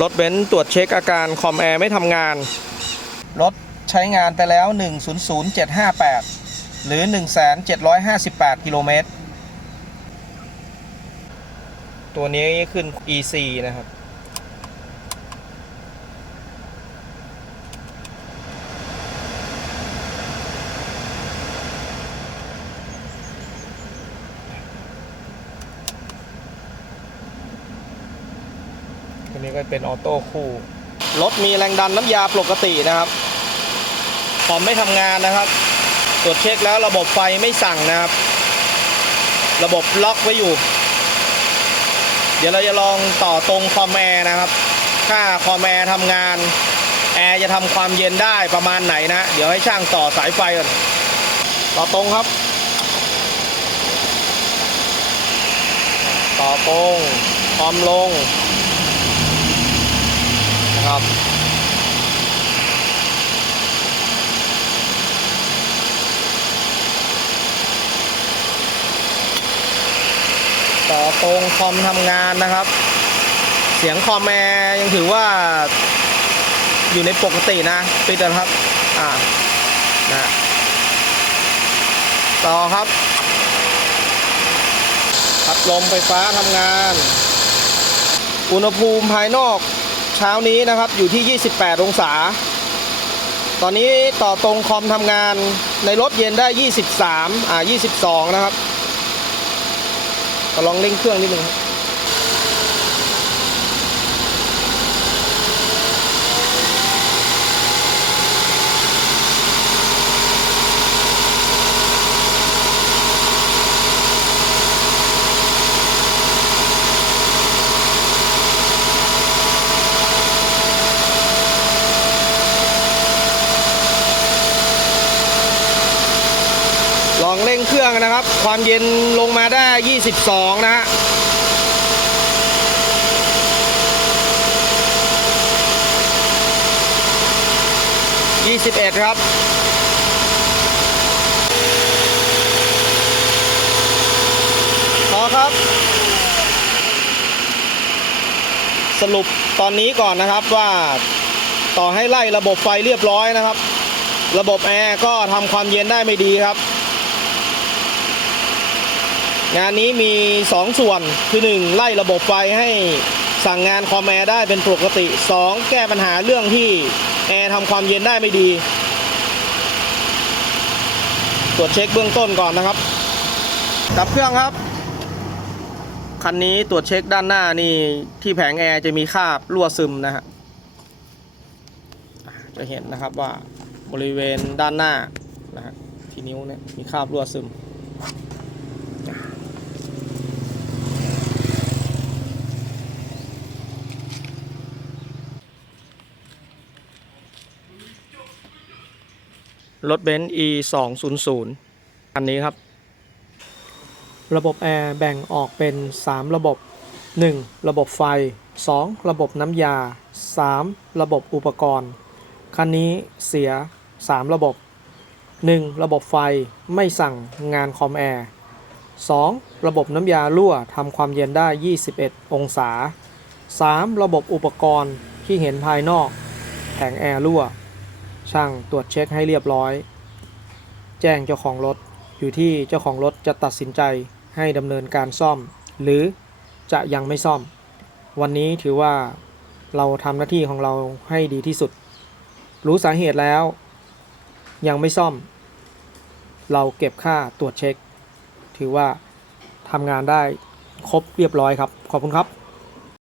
รถเบนซ์ตรวจเช็คอาการคอมแอร์ไม่ทำงาน รถใช้งานไปแล้ว 100758 หรือ 1758 กิโลเมตร ตัวนี้ขึ้น EC นะครับ ตัวนี้ก็เป็นออโต้คู่รถมีแรงดันน้ำยาปกตินะครับคอมไม่ทำงานนะครับ ตรวจเช็คแล้วระบบไฟไม่สั่งนะครับ ระบบล็อกไว้อยู่ เดี๋ยวเราจะลองต่อตรงคอมแอร์นะครับ ถ้าคอมแอร์ทำงาน แอร์จะทำความเย็นได้ประมาณไหนนะ เดี๋ยวให้ช่างต่อสายไฟก่อนต่อตรงครับ ต่อตรงคอมลง ต่อตรงคอมทำงานนะครับ เสียงคอมแอร์ยังถือว่าอยู่ในปกตินะปิดนะครับ อ่านะต่อครับ พัดลมไฟฟ้าทำงาน อุณหภูมิภายนอก เช้านี้นะครับอยู่ที่ 28 องศา ตอนนี้ต่อตรงคอมทำงานในรถเย็นได้ 23 อ่า 22 นะครับก็ลองเร่งเครื่องนิดนึง เครื่องนะครับ ความเย็นลงมาได้ 22 นะฮะ21ครับพอครับ สรุปตอนนี้ก่อนนะครับว่าต่อให้ไล่ระบบไฟเรียบร้อยนะครับ ระบบแอร์ก็ทำความเย็นได้ไม่ดีครับ งานนี้มี 2 ส่วนคือ 1 ไล่ระบบไฟให้สั่งงานคอมแอร์ได้เป็นปกติ 2 แก้ปัญหาเรื่องที่แอร์ทำความเย็นได้ไม่ดี ตรวจเช็คเบื้องต้นก่อนนะครับดับเครื่องครับ คันนี้ตรวจเช็คด้านหน้านี่ที่แผงแอร์จะมีคราบรั่วซึมนะฮะอะจะเห็นนะครับว่าบริเวณด้านหน้านะฮะที่นิ้วเนี่ยมีคราบรั่วซึม รถเบนซ์ e 2 0 0อันนี้ครับ ระบบแอร์แบ่งออกเป็น 3 ระบบ 1. ระบบไฟ 2. ระบบน้ำยา 3. ระบบอุปกรณ์ คันนี้เสีย 3 ระบบ 1. ระบบไฟไม่สั่งงานคอมแอร์ 2. ระบบน้ำยารั่วทำความเย็นได้ 21 องศา 3. ระบบอุปกรณ์ที่เห็นภายนอก แผงแอร์รั่ว ช่างตรวจเช็คให้เรียบร้อย แจ้งเจ้าของรถ อยู่ที่เจ้าของรถจะตัดสินใจให้ดำเนินการซ่อม หรือจะยังไม่ซ่อม วันนี้ถือว่าเราทำหน้าที่ของเราให้ดีที่สุด รู้สาเหตุแล้ว ยังไม่ซ่อม เราเก็บค่าตรวจเช็ค ถือว่าทำงานได้ครบเรียบร้อยครับ ขอบคุณครับ